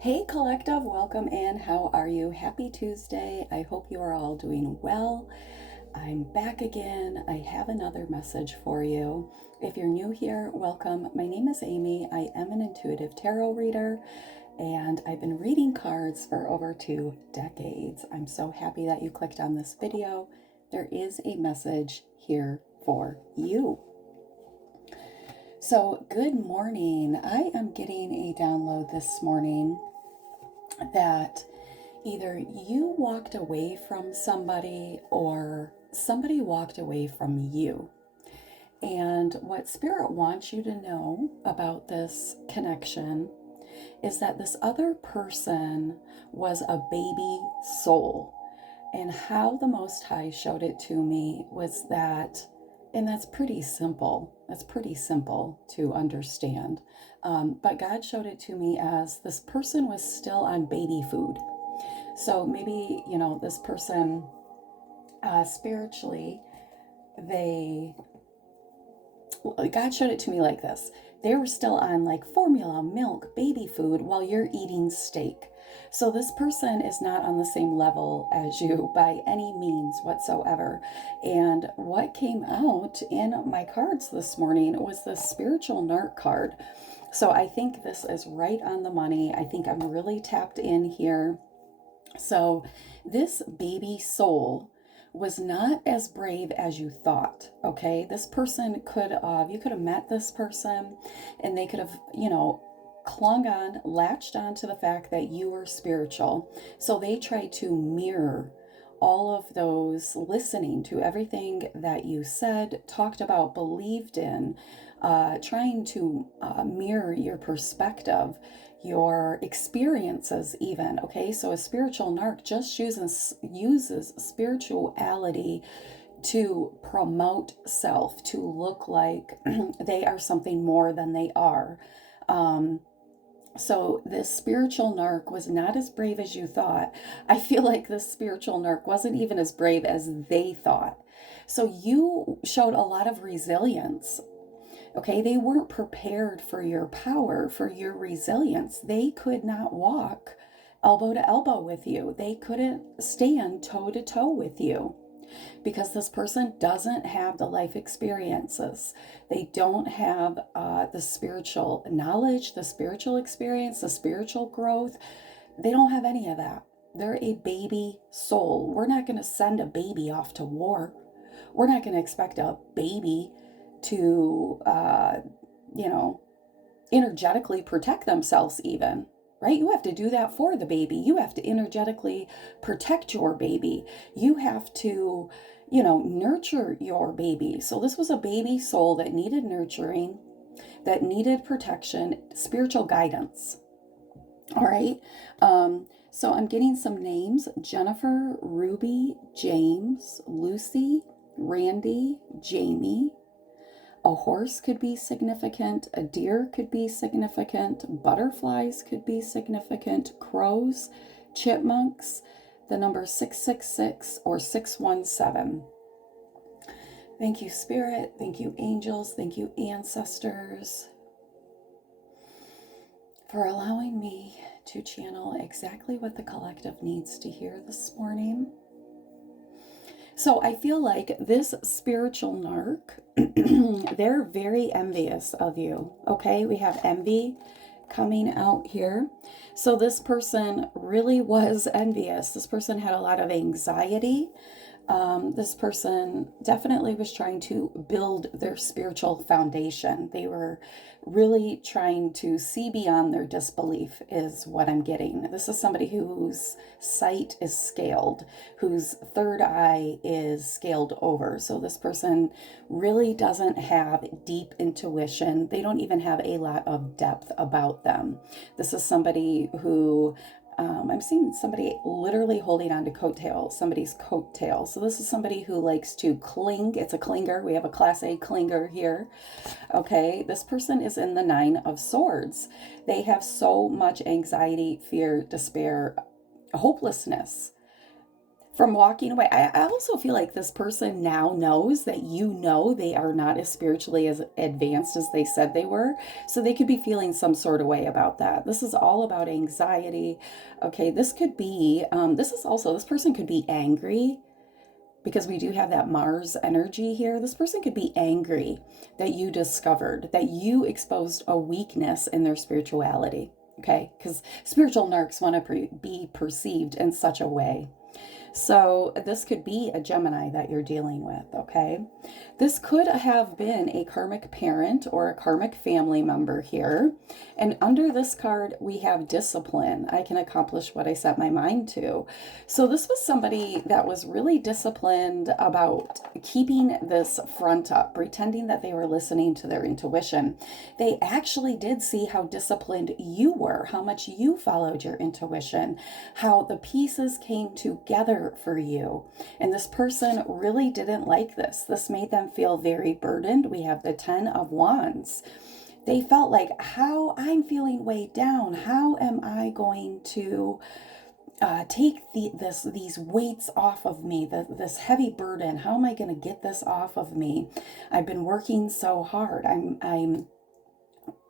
Hey collective, welcome in. How are you? Happy Tuesday. I hope you are all doing well. I'm back again. I have another message for you. If you're new here, welcome. My name is Amy. I am an intuitive tarot reader and I've been reading cards for over 2 decades. I'm so happy that you clicked on this video. There is a message here for you. So, good morning. I am getting a download this morning that either you walked away from somebody or somebody walked away from you. And what Spirit wants you to know about this connection is that this other person was a baby soul. And how the Most High showed it to me was that, and that's pretty simple. That's pretty simple to understand. But God showed it to me as this person was still on baby food. So maybe, this person spiritually, God showed it to me like this. They were still on like formula, milk, baby food while you're eating steak. So this person is not on the same level as you by any means whatsoever. And what came out in my cards this morning was the spiritual narc card. So I think this is right on the money. I think I'm really tapped in here. So this baby soul was not as brave as you thought. Okay, this person you could have met this person and they could have, latched on to the fact that you were spiritual. So they tried to mirror all of those, listening to everything that you said, talked about, believed in, trying to mirror your perspective, your experiences even. Okay, so a spiritual narc just uses spirituality to promote self, to look like they are something more than they are. So this spiritual narc was not as brave as you thought. I feel like this spiritual narc wasn't even as brave as they thought. So you showed a lot of resilience. Okay, they weren't prepared for your power, for your resilience. They could not walk elbow to elbow with you. They couldn't stand toe to toe with you because this person doesn't have the life experiences. They don't have the spiritual knowledge, the spiritual experience, the spiritual growth. They don't have any of that. They're a baby soul. We're not going to send a baby off to war. We're not going to expect a baby to, energetically protect themselves even, right? You have to do that for the baby. You have to energetically protect your baby. You have to, nurture your baby. So this was a baby soul that needed nurturing, that needed protection, spiritual guidance. All right. So I'm getting some names: Jennifer, Ruby, James, Lucy, Randy, Jamie. A horse could be significant, a deer could be significant, butterflies could be significant, crows, chipmunks, the number 666 or 617. Thank you, Spirit. Thank you, angels. Thank you, ancestors, for allowing me to channel exactly what the collective needs to hear this morning. So I feel like this spiritual narc, they're very envious of you. Okay, we have envy coming out here. So this person really was envious. This person had a lot of anxiety. This person definitely was trying to build their spiritual foundation. They were really trying to see beyond their disbelief, is what I'm getting. This is somebody whose sight is scaled, whose third eye is scaled over. So this person really doesn't have deep intuition. They don't even have a lot of depth about them. This is somebody who I'm seeing somebody literally holding on to somebody's coattail. So this is somebody who likes to cling. It's a clinger. We have a class A clinger here. Okay, this person is in the 9 of Swords. They have so much anxiety, fear, despair, hopelessness. from walking away. I also feel like this person now knows that you know they are not as spiritually as advanced as they said they were. So they could be feeling some sort of way about that. This is all about anxiety. Okay, this could be, this is also, this person could be angry because we do have that Mars energy here. This person could be angry that you discovered, that you exposed a weakness in their spirituality. Okay, because spiritual narcs want to be perceived in such a way. So this could be a Gemini that you're dealing with, okay? This could have been a karmic parent or a karmic family member here. And under this card, we have discipline. I can accomplish what I set my mind to. So this was somebody that was really disciplined about keeping this front up, pretending that they were listening to their intuition. They actually did see how disciplined you were, how much you followed your intuition, how the pieces came together for you. And this person really didn't like this. This made them feel very burdened. We have the 10 of Wands. They felt like, how I'm feeling weighed down. How am I going to take these weights off of me, this heavy burden? How am I going to get this off of me? I've been working so hard.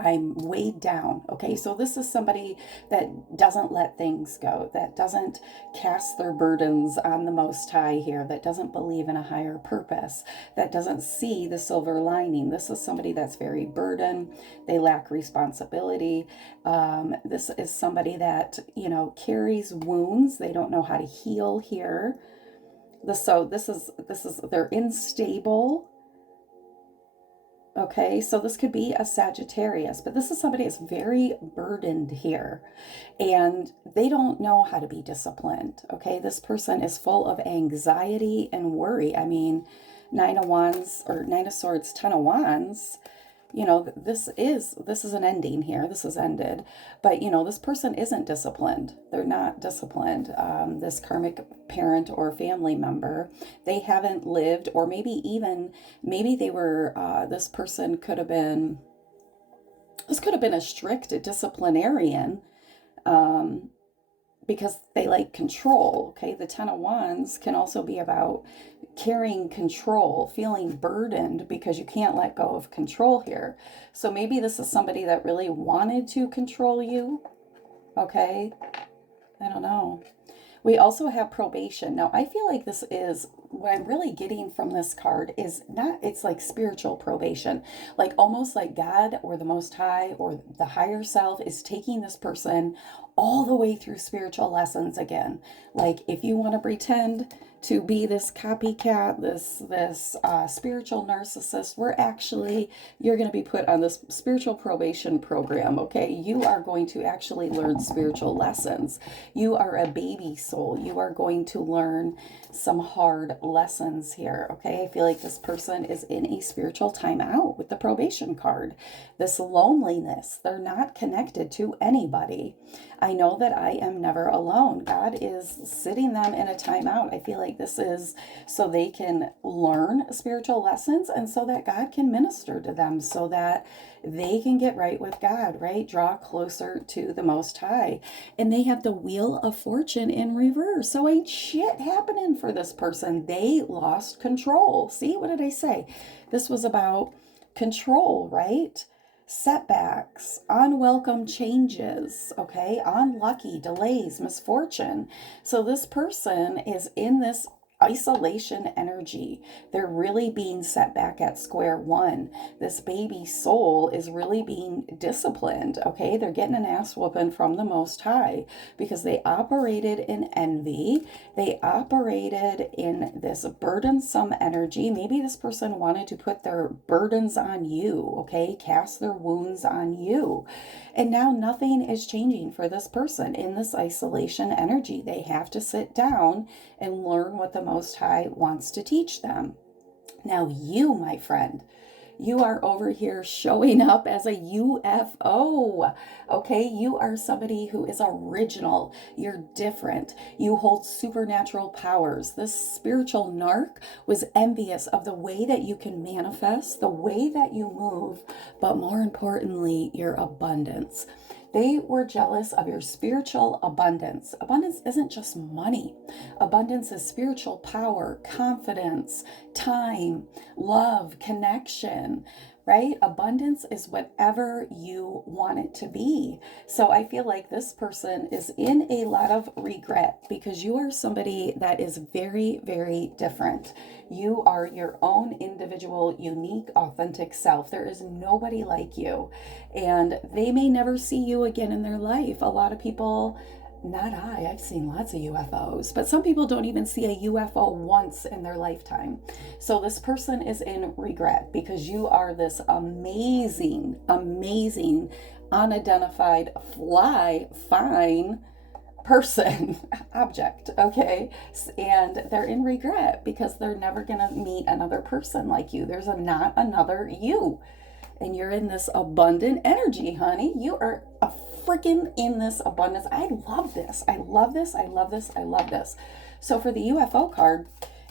I'm weighed down. Okay, so this is somebody that doesn't let things go, that doesn't cast their burdens on the Most High here, that doesn't believe in a higher purpose, that doesn't see the silver lining. This is somebody that's very burdened. They lack responsibility. This is somebody that, you know, carries wounds. They don't know how to heal here. So this is they're unstable. Okay, so this could be a Sagittarius, but this is somebody that's very burdened here and they don't know how to be disciplined. Okay, this person is full of anxiety and worry. I mean, 9 of Wands or 9 of Swords, 10 of Wands. You know, this is an ending here. This is ended. But, you know, this person isn't disciplined. They're not disciplined. This karmic parent or family member, they haven't lived, or maybe they were, this person could have been, this could have been a strict disciplinarian, because they like control. Okay, the 10 of Wands can also be about carrying control, feeling burdened because you can't let go of control here. So maybe this is somebody that really wanted to control you. Okay, I don't know. We also have probation. Now, I feel like this is what I'm really getting from this card is not, it's like spiritual probation, like almost like God or the Most High or the higher self is taking this person all the way through spiritual lessons again. Like if you want to pretend to be this copycat, this spiritual narcissist, you're going to be put on this spiritual probation program. Okay, you are going to actually learn spiritual lessons. You are a baby soul. You are going to learn some hard lessons here. Okay, I feel like this person is in a spiritual timeout with the probation card. This loneliness, they're not connected to anybody. I know that I am never alone. God is sitting them in a timeout. I feel like this is so they can learn spiritual lessons and so that God can minister to them, so that they can get right with God, right? Draw closer to the Most High. And they have the Wheel of Fortune in reverse. So ain't shit happening for this person. They lost control. See, what did I say? This was about control, right? Setbacks, unwelcome changes, okay? Unlucky delays, misfortune. So this person is in this isolation energy. They're really being set back at square one. This baby soul is really being disciplined, okay? They're getting an ass whooping from the Most High because they operated in envy. They operated in this burdensome energy. Maybe this person wanted to put their burdens on you, okay? Cast their wounds on you. And now nothing is changing for this person in this isolation energy. They have to sit down and learn what the Most High wants to teach them. Now you, my friend, you are over here showing up as a UFO. Okay, you are somebody who is original. You're different. You hold supernatural powers. This spiritual narc was envious of the way that you can manifest, the way that you move, but more importantly, your abundance. They were jealous of your spiritual abundance. Abundance isn't just money. Abundance is spiritual power, confidence, time, love, connection, right? Abundance is whatever you want it to be. So I feel like this person is in a lot of regret because you are somebody that is very, very different. You are your own individual, unique, authentic self. There is nobody like you. And they may never see you again in their life. A lot of people, not I've seen lots of UFOs, but some people don't even see a UFO once in their lifetime. So this person is in regret because you are this amazing, amazing, unidentified, fine person, object, okay? And they're in regret because they're never gonna meet another person like you. There's not another you. And you're in this abundant energy, honey. You are a freaking in this abundance. I love this. I love this. I love this. I love this. So for the UFO card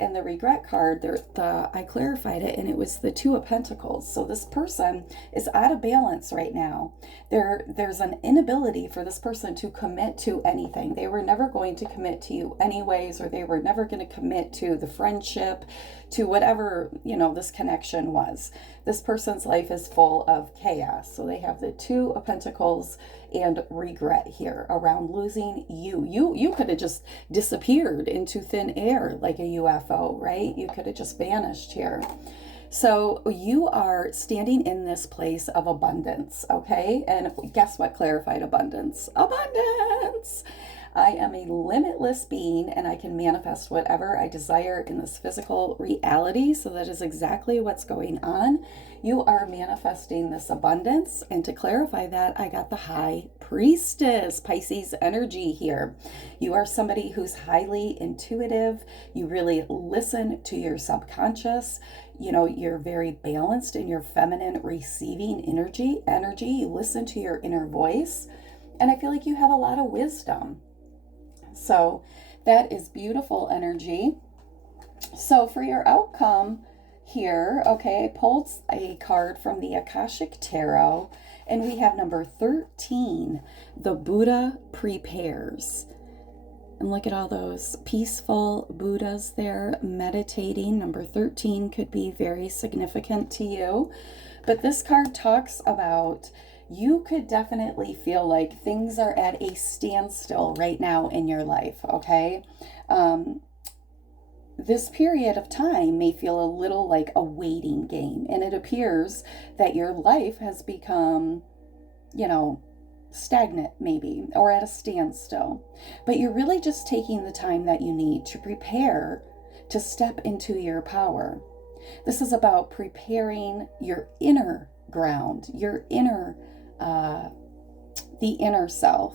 and the regret card, I clarified it, and it was the Two of Pentacles. So this person is out of balance right now. There's an inability for this person to commit to anything. They were never going to commit to you anyways, or they were never going to commit to the friendship, to whatever, this connection was. This person's life is full of chaos. So they have the Two of Pentacles and regret here around losing you. You could have just disappeared into thin air like a UFO, right? You could have just vanished here. So you are standing in this place of abundance, okay? And guess what clarified abundance? Abundance! I am a limitless being and I can manifest whatever I desire in this physical reality. So that is exactly what's going on. You are manifesting this abundance. And to clarify that, I got the High Priestess, Pisces energy here. You are somebody who's highly intuitive. You really listen to your subconscious. You're very balanced in your feminine receiving energy. You listen to your inner voice. And I feel like you have a lot of wisdom. So that is beautiful energy. So for your outcome here, okay, I pulled a card from the Akashic Tarot, and we have number 13, the Buddha prepares. And look at all those peaceful Buddhas there meditating. Number 13 could be very significant to you. But this card talks about you could definitely feel like things are at a standstill right now in your life, okay? This period of time may feel a little like a waiting game, and it appears that your life has become, stagnant maybe, or at a standstill. But you're really just taking the time that you need to prepare to step into your power. This is about preparing your inner ground, your inner the inner self,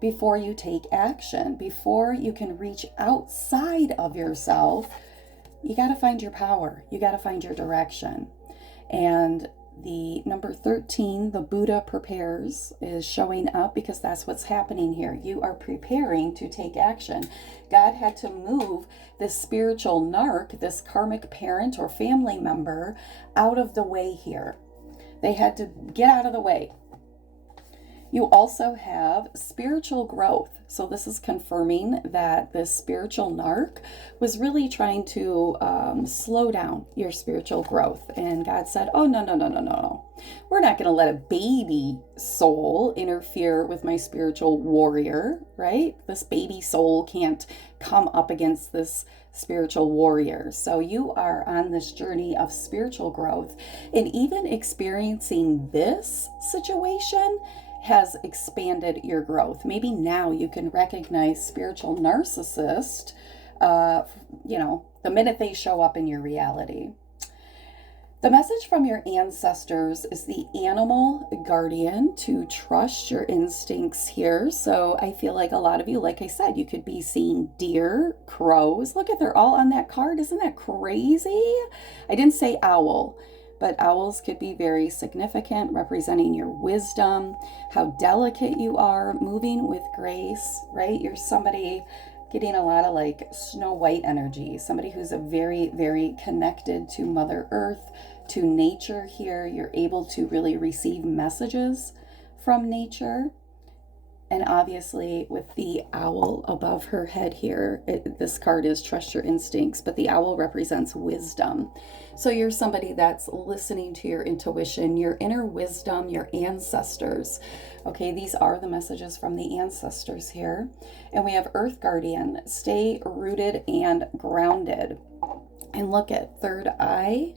before you take action, before you can reach outside of yourself. You got to find your power. You got to find your direction. And the number 13, the Buddha prepares, is showing up because that's what's happening here. You are preparing to take action. God had to move this spiritual narc, this karmic parent or family member, out of the way here. They had to get out of the way. You also have spiritual growth. So this is confirming that this spiritual narc was really trying to slow down your spiritual growth. And God said, oh, no. We're not going to let a baby soul interfere with my spiritual warrior, right? This baby soul can't come up against this spiritual warrior. So you are on this journey of spiritual growth, and even experiencing this situation has expanded your growth. Maybe now you can recognize spiritual narcissist, the minute they show up in your reality. The message from your ancestors is the animal guardian, to trust your instincts here. So I feel like a lot of you, like I said, you could be seeing deer, crows. Look at, they're all on that card. Isn't that crazy? I didn't say owl, but owls could be very significant, representing your wisdom, how delicate you are, moving with grace, right? You're somebody getting a lot of like Snow White energy, somebody who's a very, very connected to Mother Earth, to nature here. You're able to really receive messages from nature. And obviously with the owl above her head here, this card is trust your instincts, but the owl represents wisdom. So you're somebody that's listening to your intuition, your inner wisdom, your ancestors. Okay, these are the messages from the ancestors here. And we have Earth Guardian, stay rooted and grounded. And look at third eye.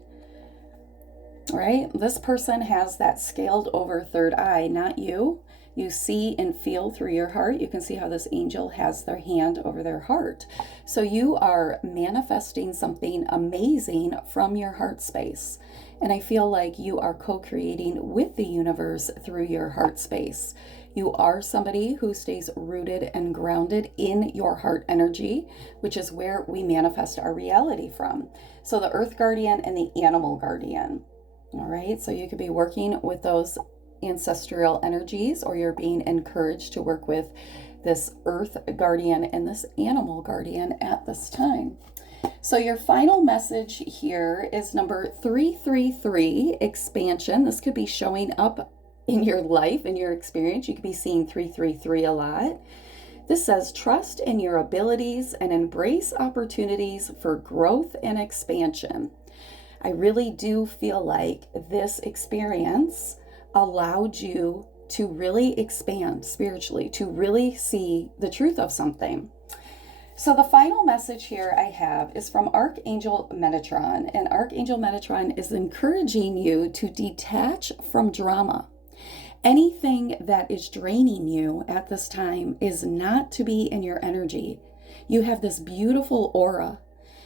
Right? This person has that scaled over third eye, not you. You see and feel through your heart. You can see how this angel has their hand over their heart. So you are manifesting something amazing from your heart space. And I feel like you are co-creating with the universe through your heart space. You are somebody who stays rooted and grounded in your heart energy, which is where we manifest our reality from. So the Earth Guardian and the Animal Guardian. All right, so you could be working with those ancestral energies, or you're being encouraged to work with this Earth Guardian and this Animal Guardian at this time. So your final message here is number 333, expansion. This could be showing up in your life, in your experience. You could be seeing 333 a lot. This says, trust in your abilities and embrace opportunities for growth and expansion. I really do feel like this experience allowed you to really expand spiritually, to really see the truth of something. So the final message here I have is from ArchAngel Metatron, and ArchAngel Metatron is encouraging you to detach from drama. Anything that is draining you at this time is not to be in your energy. You have this beautiful aura.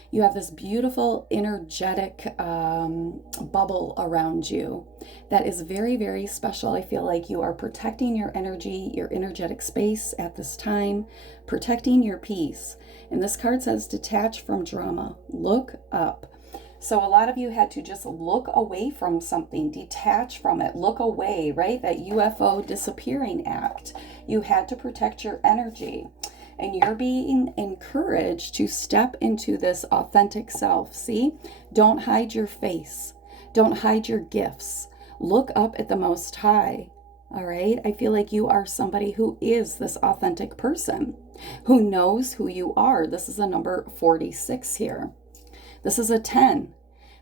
You have this beautiful energetic bubble around you that is very, very special. I feel like you are protecting your energy, your energetic space at this time, protecting your peace. And this card says detach from drama, look up. So a lot of you had to just look away from something, detach from it, look away, right? That UFO disappearing act. You had to protect your energy. And you're being encouraged to step into this authentic self. See, don't hide your face. Don't hide your gifts. Look up at the Most High. All right. I feel like you are somebody who is this authentic person who knows who you are. This is a number 46 here. This is a 10.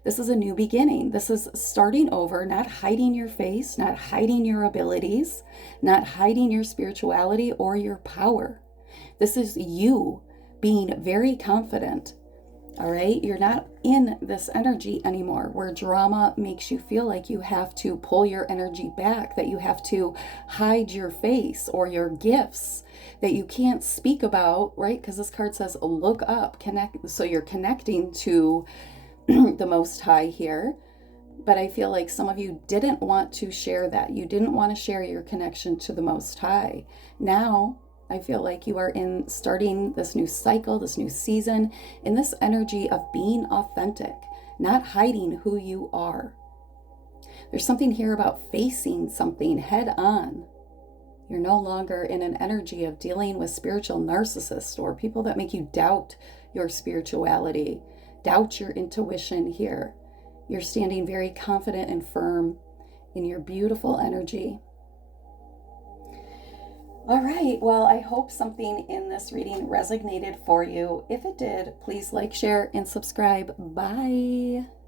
This is a new beginning. This is starting over, not hiding your face, not hiding your abilities, not hiding your spirituality or your power. This is you being very confident, all right? You're not in this energy anymore where drama makes you feel like you have to pull your energy back, that you have to hide your face or your gifts that you can't speak about, right? Because this card says look up, connect. So you're connecting to the Most High here. But I feel like some of you didn't want to share that. You didn't want to share your connection to the Most High. Now, I feel like you are starting this new cycle, this new season, in this energy of being authentic, not hiding who you are. There's something here about facing something head on. You're no longer in an energy of dealing with spiritual narcissists or people that make you doubt your spirituality, doubt your intuition here. You're standing very confident and firm in your beautiful energy. All right, well, I hope something in this reading resonated for you. If it did, please like, share, and subscribe. Bye.